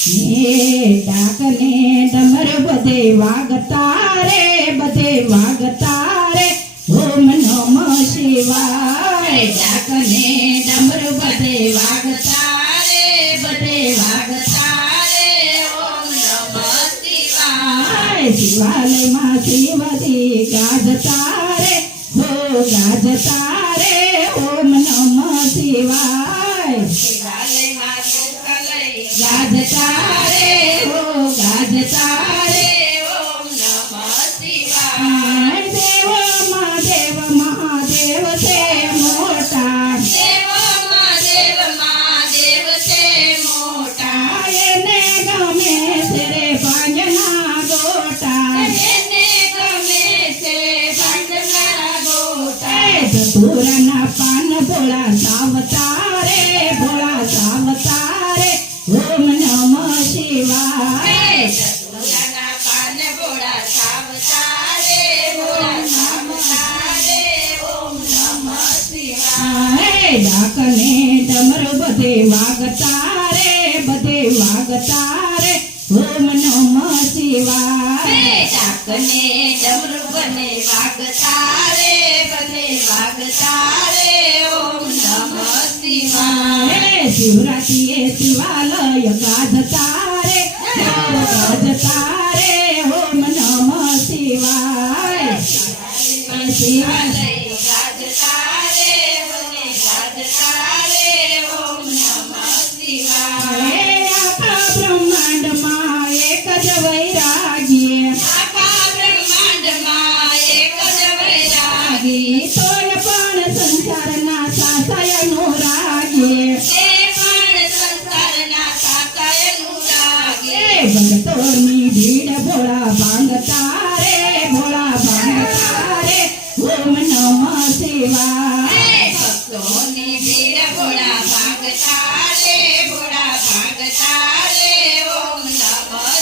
ડાકને ડમર બધે વાગતા રે ઓમ નમઃ શિવાય ડાકને ડમર બધે વાગતા રે ઓમ નમઃ શિવાય શિવાલયમાં શિવજી ગાજતા રે ઓમ નમઃ શિવાય શિવાલયમાં ગાજતા રે ઓમ નમઃ શિવાય દેવ મહાદેવ છે મોટા એને ગમે છે રે પાંજના ગોટા ધતુરના પાન ભોળા સાવતા રે ઓમ નમઃ શિવાય ધતુરના પાન ભોળા સાવતા રે ઓમ નમઃ શિવાય ડાકને ડમર બધે વાગતા રે ઓમ નમઃ શિવાય ડાકને ડમર બને વાગતા રે ઓમ નમઃ શિવાય શિવરાત્રિએ શિવાલય ગાજતા રે ઓમ નમઃ શિવાય શિવાલય ગાજતા રે ઓમ નમઃ શિવાય આખા બ્રહ્માંડમાં એક જ વૈરાગી તોય પણ સંસારના સાસાય અનુરાગી ભક્તોની ભીડ ભોળા ભાંગતા રે ઓમ નમઃ શિવાય ભક્તોની ભીડ ભોળા ભાંગતા રે ઓમ નમઃ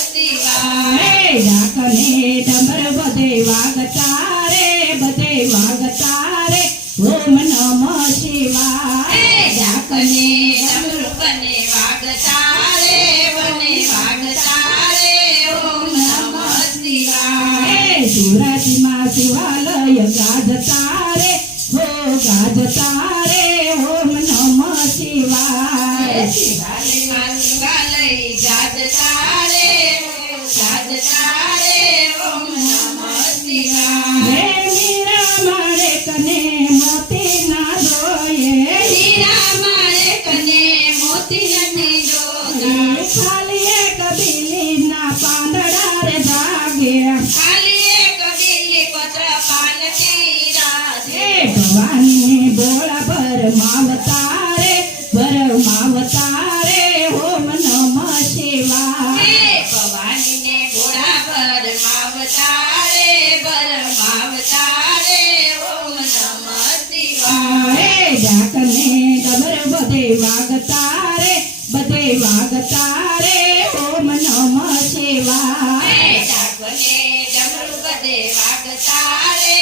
શિવાય ડાકને ડમર બધે વાગતા રે ઓમ નમઃ શિવાય ડાકને ડમર બને વાગતા રે ઓમ નમઃ શિવાય શિવરાત્રિમાં શિવાલય ગાજતા રે ઓમ નમઃ શિવાય શિવાલયમાં શિવાલય ગાજતા રે ઓમ નમઃ શિવાય મીરા મારે કને મોતી ના જોયે ખાલી એક બિલીના પાંદડા રે જાગે ભવાની બોળા ભરમાવતા રે ઓમ નમઃ શિવાય ભવાનીને બોળા ભરમાવતા રે ઓમ નમઃ શિવાય ડાકને ડમર બધે વાગતા રે ઓમ નમઃ શિવાય ડાકને ડમર બધે વાગતા રે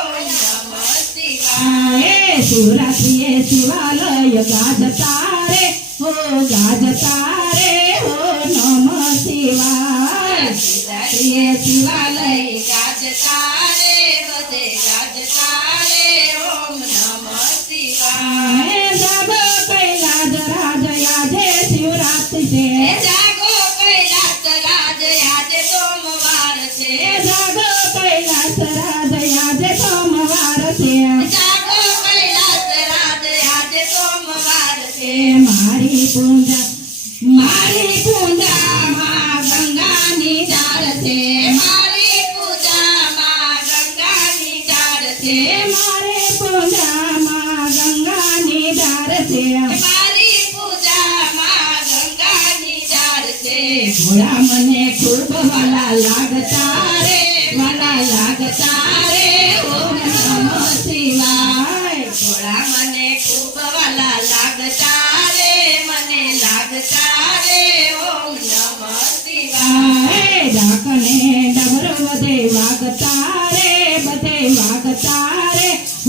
ઓમ નમઃ શિવાય શિવરાત્રિએ શિવાલય ગાજતા રે ઓમ નમઃ શિવાય શિવરાત્રિએ શિવાલય ગાજતા રે ઓમ નમઃ શિવાય જાગો કૈલાસ રાજ આજે શિવરાત્રિ છે જાગો કૈલાસ રાજ આજે સોમવાર છે મારી પૂજા માં ગંગાની ધાર છે મારે પૂજા માં ગંગાની ધાર છે ભોળા મને ખૂબ વાલા લાગતા રે ઓમ નમઃ શિવાય ભોળા મને ખૂબ વાલા લાગતા રે ઓમ નમઃ શિવાય ડાકને ડમર બધે વાગતા રે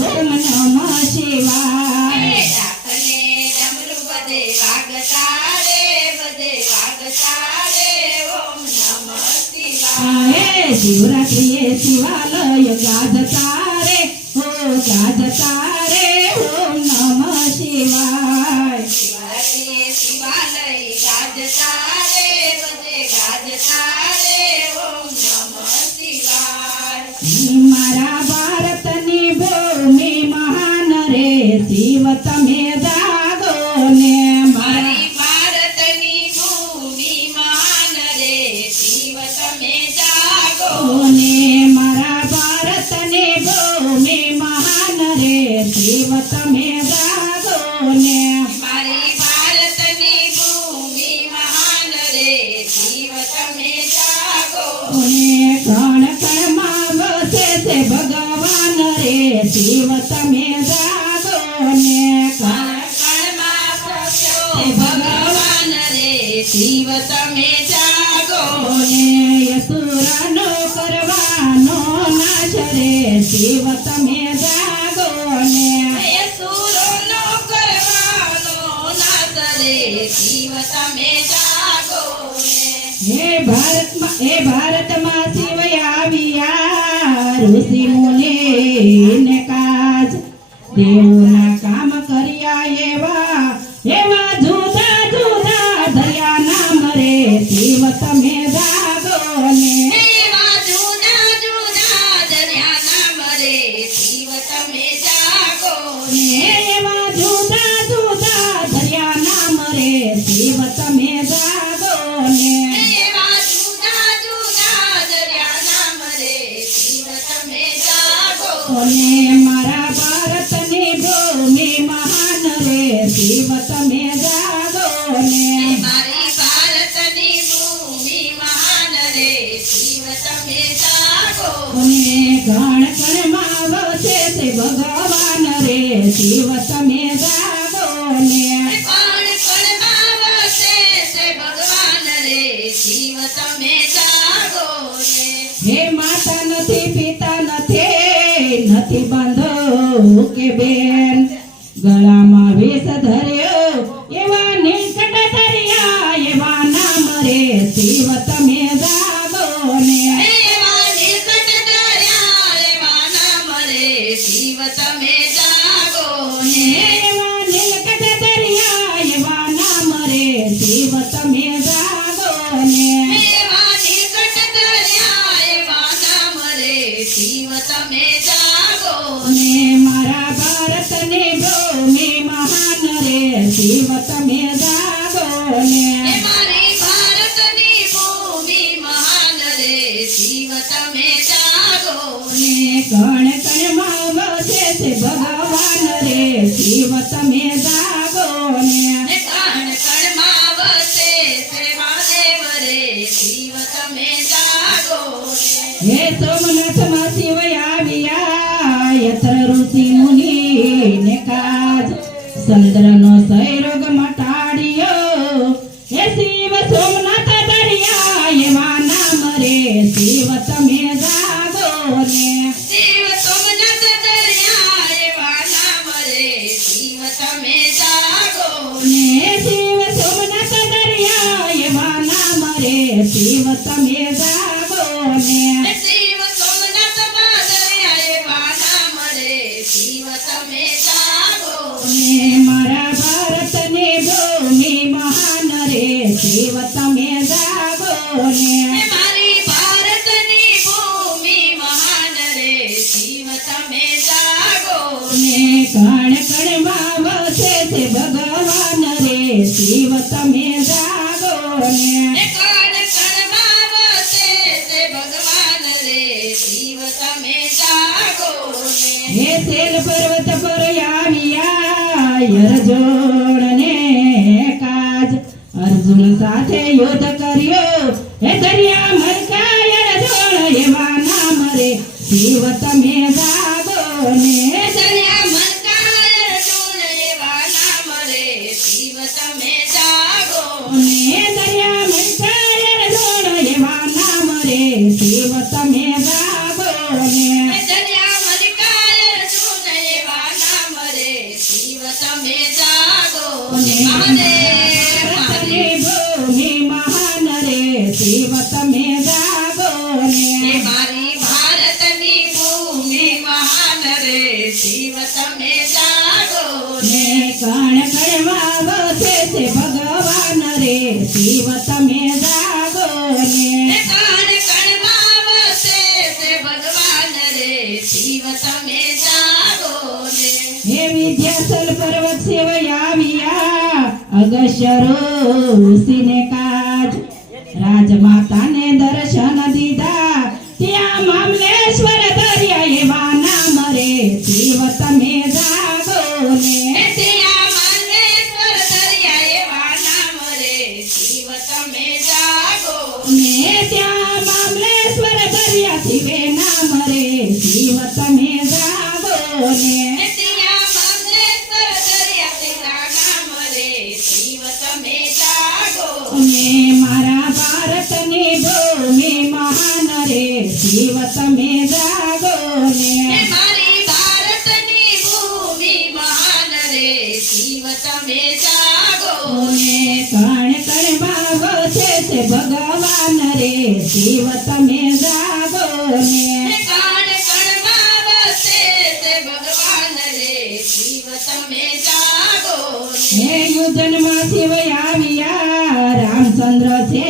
ઓમ નમઃ શિવાય ડાકને ડમર બધે વાગતા તારે ઓમ નમઃ શિવાય હે શિવરાત્રિએ શિવાલય ગાજતા રે હો ગાજતા રે ઓમ નમઃ શિવાય શિવાલય શિવાલય ગાજતા રે બધે ગાજતા રે ઓમ નમઃ શિવાય મારા ભારતની ભૂમિ મહાન રે શિવ તમે જાગો ને મારી ભારતની ભૂમિ મહાન રે શિવ તમે જાગો ને મારા ભારતની ભૂમિ મહાન રે શિવ તમે જાગો ને મારી ભારતની ભૂમિ મહાન રે શિવ તમે જાગો ને કણ કણમાં વસે છે ભગવાન રે શિવ તમે જાગો ને કણ કણમાં પ્રસ્યો ભગવાન રે શિવ તમે જાગો ને યસુરનો કરવાનો નાશ રે શિવ તમે જાગો ને એ સુરોનો કરવાનો નાશ રે શિવ તમે જાગો હે ભારતમાં શિવ આવ્યા ઋષિ મુનિ ને કાજ દેવોના કામ કર્યા એવા એવા જુદા જુદા ધર્યા નામ રે શિવ તમે જાગો ને એવા જુદા જુદા દરિયા નામ રે શિવ તમે જાગો એવા જુદા જુદા ધર્યા નામ રે શિવ તમે જાગો ને એવા જુદા જુદા દરિયા નામ રે શિવ તમે જાગો ને મારા ભારતની ભૂમિ મહાન રે શિવ તમે જાગો ને મારી ભારતની ભૂમિ મહાન રે શિવ તમે જાગો ને કણ કણમાં વસે છે ભગવાન રે શિવ તમે જાગો ને કણ કણમાં વસે છે ભગવાન રે શિવ તમે જાગો હે માતા નથી પિતા નથી બાંધો કે બેન ગળામાં વિષ ધર્યો એવા નિકટ ધર્યા એવા નામ રે શિવ તમે જાગો ને એવા નિકટ દરિયા એવા નામ રે શિવ તમે જાગો એવા નિકટ ધર્યા એવા નામ રે શિવ તમે જાગો ને એવા નિકટ દરિયા એવા નામ રે શિવ તમે જાગો ને મારા ભારતની ભૂમિ મહાન રે શિવ તમે જાગો ને મારી ભારતની ભૂમિ મહાન રે શિવ તમે જાગો ને કણ કણમાં વસે છે ભગવાન રે શિવ તમે જાગો ને કણ કણમાં વસે છે મહાદેવ રે શિવ તમે જાગો હે સોમનાથમાં શિવ આવ્યા યત્ર ઋષિ મુનિ ને કાજ ચંદ્રનો સૈરોગ મટાડ્યો હે શિવ સોમનાથ દરિયા એવા નામ રે શિવ તમે જાગો ને શિવ સોમનાથ દરિયા એવા નામ રે શિવ તમે જાગો ને શિવ સોમનાથ દરિયા એવા નામ રે શિવ તમે જાગો ને શિવ સોમનાથ દરિયા એવા નામ રે શિવ તમે જાગો ને મારા ભારતની ભૂમિ મહાન રે શિવ તમે જાગો ને મારી ભારતની ભૂમિ મહાન રે શિવ તમે જાગો ને કણ કણમાં વસે છે ભગવાન રે શિવ તમે જાગો ને કણ કણમાં વસે છે ભગવાન રે શિવ તમે જાગો હે શૈલ પર્વત પર આવ્યા અર્જુન ને કાજ અર્જુન સાથે યુદ્ધ કર્યો હે દરિયા મરકાય અર્જુન એવા નામ રે શિવ તમે જાગો ને દરિયા મરકાય અર્જુન એવા નામ રે શિવ તમે જાગો ને દરિયા મરકાય અર્જુન એવા નામ રે શિવ તમે જાગો ને દરિયા મરકાય અર્જુન એવા નામ રે શિવ તમે જાગો ને મહાદેવ ભારતની ભૂમિ મહાન છે ભગવાન રે શિવ તમે જાગો ને કણ કણમાં વસે છે ભગવાન રે શિવ તમે જાગો ને હે વિદ્યાચલ પર્વત સેવય આવ્યા અગસ્ય ઋષિને કાજ રાજમાતાને દર્શન દીધા ત્યાં મામલેશ્વર દરિયા એવા નામ રે શિવ તમે જાગો ને ત્યાં મંગેશ્વર દરિયા એવા નામ રે શિવ તમે જાગો ને ત્યાં મામલેશ્વર દરિયા શિવે નામ રે શિવ તમે જાગો ને ત્યાં મંગેશ્વર દરિયા શિવના નામ રે શિવ તમે જાગો ને મારા ભારતની ભૂમિ મહાન રે શિવ તમે જાગો ને મારી ભારતની ભૂમિ મહાન રે શિવ તમે જાગો ને કણ કણમાં વસે છે ભગવાન રે શિવ તમે જાગો ને કણ કણમાં વસે છે ભગવાન રે શિવ તમે જાગો હે યુધનમાં શિવ આવ્યા રામચંદ્ર છે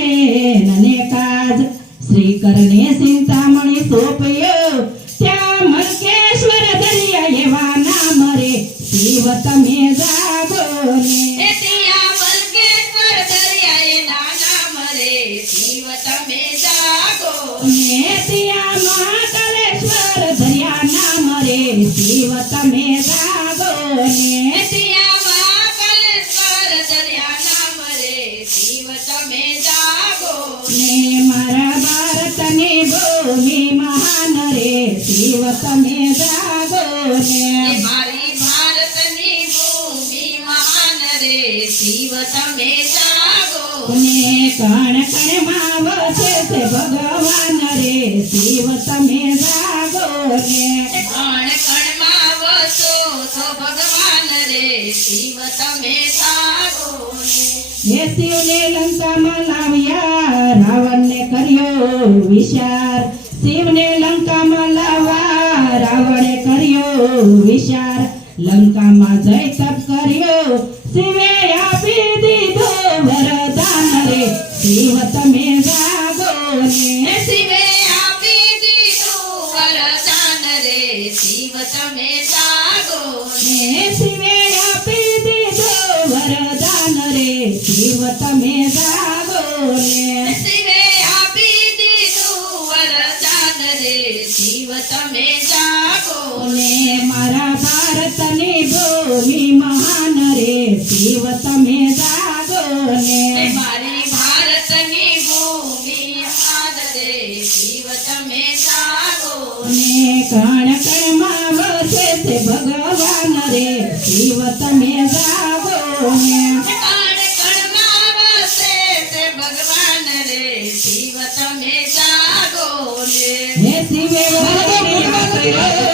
નને કાજ શ્રી કરને ચિંતામણી સોંપ્યો ત્યાં મલકેશ્વર દરિયા એવા નામ રે શિવ તમે જાગો ને ત્યાં મલકેશ્વર દરિયા એના નામ રે શિવ તમે જાગો ને ત્યાં મહાકાલેશ્વર દરિયા નામ રે શિવ તમે જાગો ને ત્યાં મહાકાલેશ્વર દરિયા નામ રે શિવ તમે જાગો ને મારા ભારતની ભૂમિ મહાન રે શિવ તમે જાગો ને મારી ભારતની ભૂમિ મહાન રે શિવ તમે જાગો ને કણ કણમાં વસે છે ભગવાન રે શિવ તમે જાગો ને કણ કણમાં વસો છો ભગવાન રે શિવ તમે જાગો હે શિવને લંકામાં લાવ્યા રાવણને કર્યો વિચાર શિવને લંકામાં લાવવા રાવણે કર્યો વિચાર લંકામાં જય તપ કર્યો શિવે આપી દીધો વરદાન રે શિવ તમે જાગો ને શિવે આપી દીધું વરદાન રે શિવ તમે જાગો ને શિવે આપી દીધો વરદાન રે શિવ તમે જાગો ને શિવે આપી દીધું વરદાન રે શિવ તમે જાગો ને મારા ભારતની ભૂમિ મહાન રે શિવ તમે જાગો ને મારી ભારતની ભૂમિ મહાન રે શિવ તમે જાગો ને કણ કણમાં વસે છે ભગવાન રે શિવ તમે જાગો ને કણ કણમાં વસે છે ભગવાન રે શિવ તમે જાગો હે શિવે વરદાન આપ્યું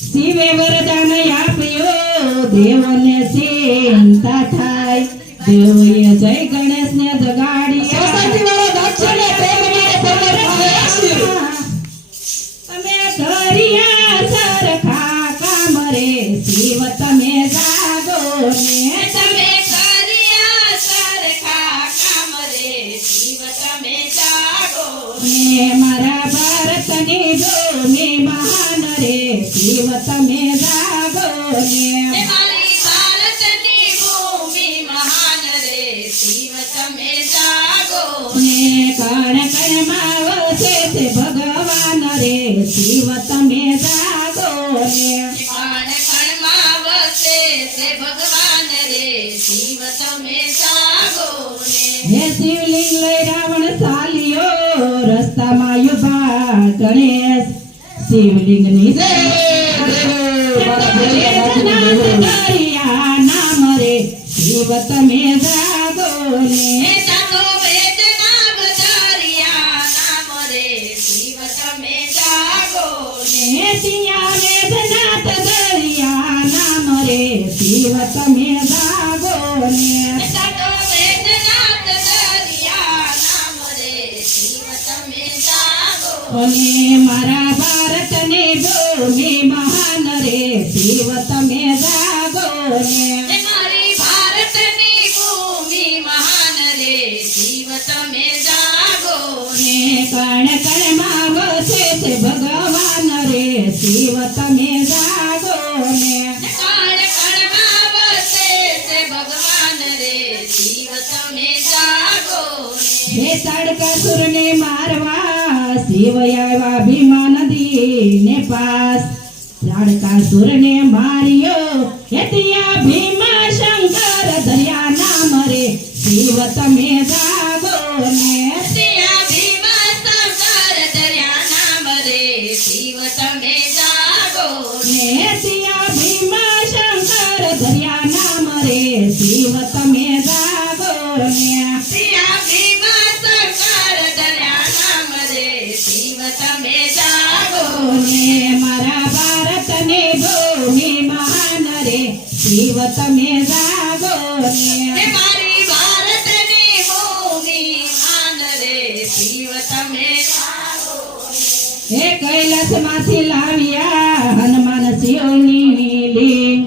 શિવે વરદાન આપ્યું દેવોને ચિંતા થાય દેવોએ જય ગણેશને તમે કર્યા સરખા કામ રે શિવ તમે જાગો ને તમે કર્યા સરખા કામ રે શિવ તમે જાગો ને મારા ભારતની ભૂમિ મહાન રે શિવ તમે જાગો ને મારી ભારતની ભૂમિ મહાન રે શિવ તમે જાગો ને કણ કણમાં વસે છે ભગવાન રે શિવ તમે જાગો ને કણ કણમાં વસે છે ભગવાન રે શિવ તમે જાગો હે શિવલિંગ લઈ રાવણ ચાલ્યો રસ્તામાં યુભા ગણેશ શિવલિંગની જય દરિયા નામ રે શિવ તમે જાગો ને જાગો વેદના બજારિયા નામ રે શિવ તમે જાગો હે સિયા વેદનાથ દરિયા નામ રે શિવ તમે જાગો ને જાગો વેદનાથ દરિયા નામ રે શિવ તમે જાગો અને મારા ભારતની ભૂમિ મહાન રે શિવ તમે એ તાડકાસુરને મારવા શિવ આવ્યા ભીમા નદીને પાસ તાડકાસુરને માર્યો એ ત્યાં ભીમા શંકર દરિયા નામ રે શિવ તમે જાગો ને ત્યાં ભીમા શંકર દરિયા નામ રે શિવ તમે જાગો ને ત્યાં ભીમા શંકર દરિયા નામ રે શિવ તમે જાગો ને ત્યાં ભીમા શંકર દરિયા નામ રે શિવ તમે જાગો ને મારા ભારતની ભૂમિ મહાન રે શિવ તમે જાગો હે ને મારી ભારતની ભૂમિ માન રે શિવ તમે જાગો હે કૈલાસમાંથી લાવ્યા હનુમાન શિવની લિંગ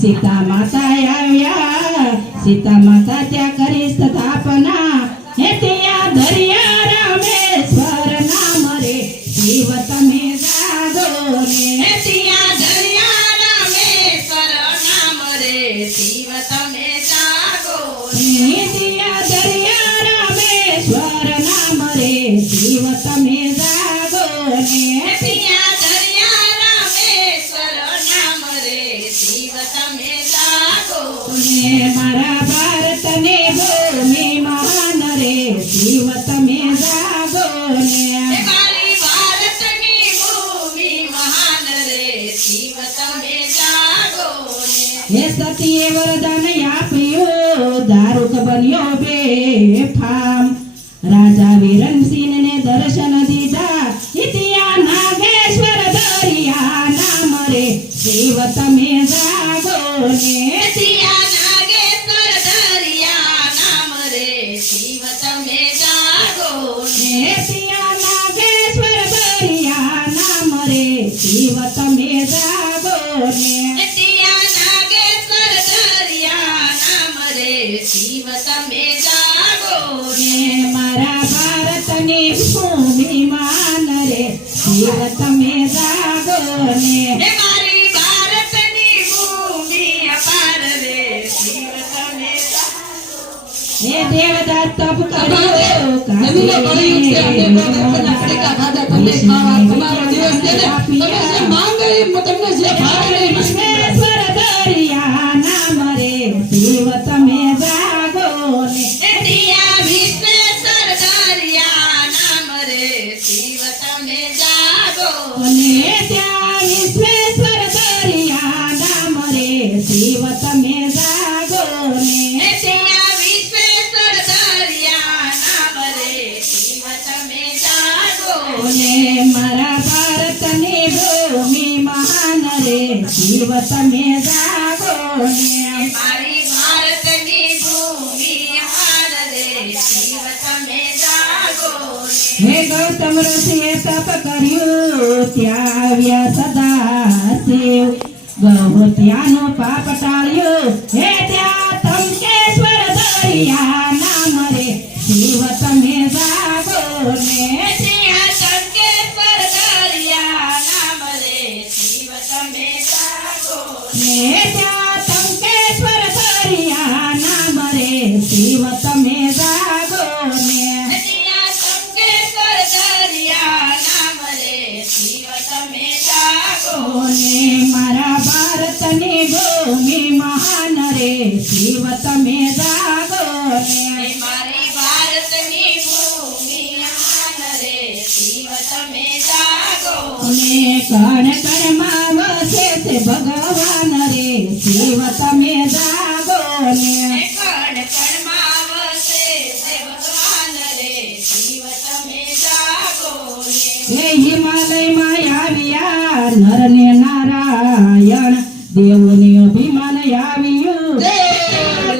સીતા માતા આવ્યા સીતા માતા ત્યાં કરી સ્થાપના હે ત્યાં દરિયા રામેશ્વર નામ રે શિવ તમે જાગો ને ત્યાં દરિયા રામેશ્વર નામ રે શિવ તમે જાગો ત્યાં દરિયા રામેશ્વર નામ રે શિવ તમે જાગો ને ત્યાં દરિયા રામેશ્વર નામ રે શિવ તમે જાગો ને મારા ભારતની ભૂમિ મહાન રે શિવ તમે જાગો ને હે મારી ભારતની ભૂમિ મહાન રે શિવ તમે જાગો હે સતીએ વરદાન આપ્યું દારૂક બન્યો બેફામ રાજા વિરમસિંહને દર્શન દીધા ત્યાં નાગેશ્વર દરિયા નામ રે શિવ તમે જાગો ને ત્યાં નાગેશ્વર દરિયા નામ રે શિવ તમે જાગો ને ત્યાં નાગેશ્વર દરિયા નામ રે શિવ તમે જાગો ને ત્યાં નાગેશ્વર દરિયા નામ રે શિવ તમે જાગો ને મારા ભારતની ભૂમિ માન રે શિવ તમે જાગો ને હે મારી ભારતની ભૂમિ અપાર રે શિવ તમે જાગો હે દેવદાસ તપ કર્યો નદીને પાણી છે અને બધા ફટાકા ખાધા તમે ખાવા તમારો દિવસ છે ને તમે જે માંગે એ તમને જે ભાવે એ વિશ્વેશ્વર દરિયા નામ રે શિવ તમે જાગો ને ત્યાં વિશ્વેશ્વર દરિયા નામ રે શિવ તમે જાગો અને ત્યાં વિશ્વેશ્વર દરિયા નામ રે શિવ તમે જાગો ને ત્યાં વિશ્વેશ્વર દરિયા નામ રે શિવ તમે જાગો ને મારા ભારતની ભૂમિ મહાન રે શિવ તમે જાગો ને મારી ભારતની ભૂમિ મહાન રે શિવ તમે જાગો હે ગૌતમ ઋષિએ તપ કર્યું ત્યાં આવ્યા સદા શિવ ગૌ ત્યાંનો પાપ ટાળ્યો હે ત્યાં તમકેશ્વર દરિયા નામ રે શિવ તમે જાગો ને ત્યાં શંકેશ્વર દરિયા નામ રે શિવ તમે જાગો ને ત્યાં તમકેશ્વર દરિયા નામ રે શિવ તમે જાગો ને ત્યાં શંકેશ્વર દરિયા નામ રે શિવ તમે જાગો ને મારા ભારતની ભૂમિ મહાન રે શિવ તમે જાગો ને મારી ભારતની ભૂમિ મહાન રે શિવ તમે જાગો ને કણ કણમાં વસે છે ભગવાન રે શિવ તમે જાગો ને કણ કણમાં વસે છે ભગવાન રે શિવ તમે જાગો હે હિમાલયમાં આવ્યા નર ને નારાયણ દેવોને અભિમાન આવ્યું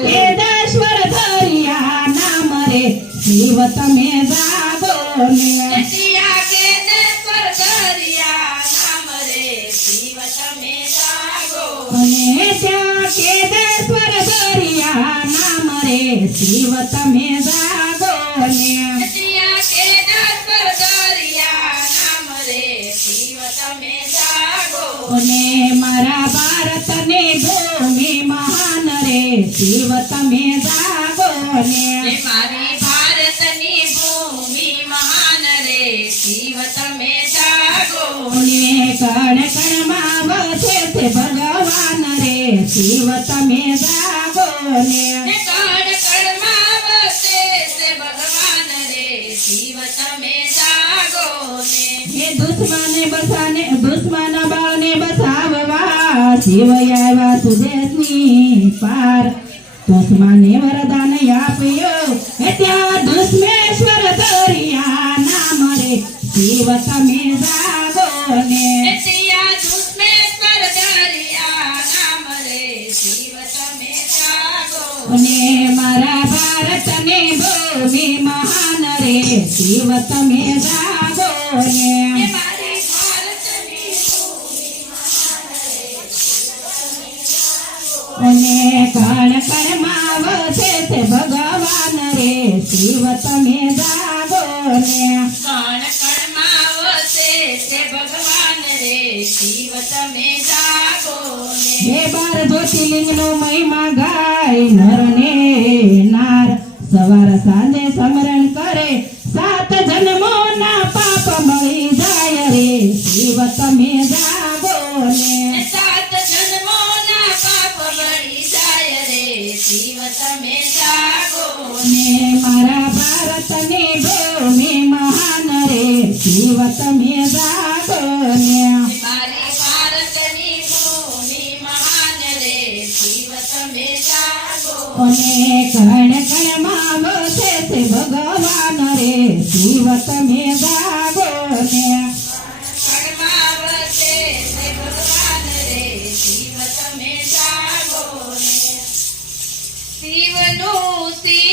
કેદાશ્વર દરિયા નામ રે શિવ તમે જાગો ને ત્યાં કેદાશ્વર દરિયા નામ રે શિવ તમે જાગો અને ત્યાં કેદાશ્વર દરિયા નામ રે શિવ તમે જાગો ને ત્યાં કેદાશ્વર દરિયા નામ રે શિવ તમે જાગો અને મારા ભારતની ભૂમિ મહાન રે શિવ તમે જાગો ને મારી ભારતની કણ કણમાં વસે છે ભગવાન રે શિવ તમે જાગો ને ને કણ કણમાં વસે છે ભગવાન રે શિવ તમે જાગો ને હે દુશ્મન બાળને બસાવવા શિવ આવ્યા સુદેશની પાર દુશ્મને વરદાન આપ્યો હે ત્યાં દુશ્મેશ્વર દરિયા નામ રે શિવ તમે જાગો ને ત્યાં દુશ્મેશ્વર દરિયા નામ રે શિવ તમે જાગો ને મારા ભારતની ભૂમિ મહાન રે શિવ તમે જાગો ને ને મારી ભારતની ભૂમિ અને કણ કણમાં વસે છે ભગવાન રે શિવ તમે જાગો ને કણ કણમાં વસે છે ભગવાન રે શિવ તમે જાગો ને હે 12 જ્યોતિર્લિંગનો મહિમા ગાય નર ને નાર સવાર સાંજે સ્મરણ કરે 7 જન્મોના પાપ મળી જાય રે શિવ તમે જાગો ને 7 જન્મોના પાપ બળી જાય રે શિવ તમે જાગો ને મારા ભારતની ભૂમિ મહાન રે શિવ તમે જાગો ને મારી ભારતની ભૂમિ મહાન રે શિવ તમે જાગો અને કણ કણમાં વસે છે ભગવાન રે શિવ તમે જાગો ને કણમાં વસે છે ભગવાન રે શિવ તમે જાગો ને શિવનું શિવ